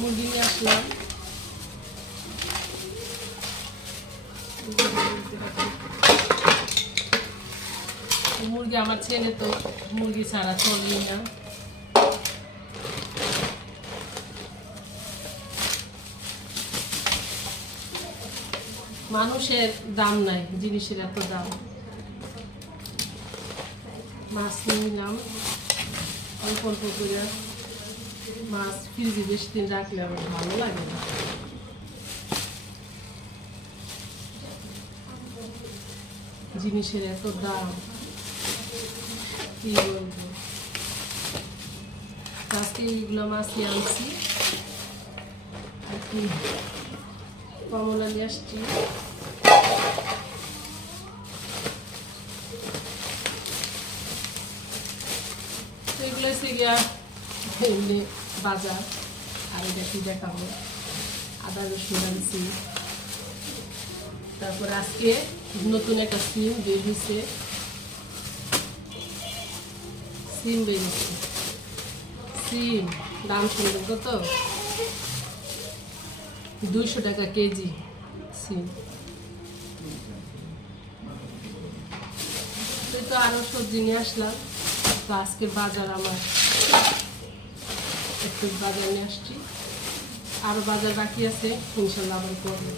মুরগি নিয়ে আসলাম। মুরগি আমার ছেলে তো মুরগি ছাড়া চলবে না। মানুষের দাম নাই, জিনিসের এত দাম। মাছ নিয়ে নিলাম অল্প অল্প করে। মাছ ফ্রিজে বেশি দিন রাখলে আমার ভালো লাগে না। জিনিসের এত দাম কি বলবো। আজকে এইগুলো মাছই আনছি, আর কি কমলা নিয়ে আসছি। এগুলো হচ্ছে গিয়া এমনি বাজার। আর এটা কি দেখাবো, আদা রসুন আনছি। তারপর আজকে নতুন একটা সিম বের হয়েছে, সিম বের হচ্ছে। সিম দাম শুনবেন কত, 200 টাকা কেজি সিম। তো আরো সবজি নিয়ে আসলাম। তো আজকে বাজার আমার একটু বাজার নিয়ে আসছি, আরো বাজার বাকি আছে, ইনশাল্লাহ আবার করবো।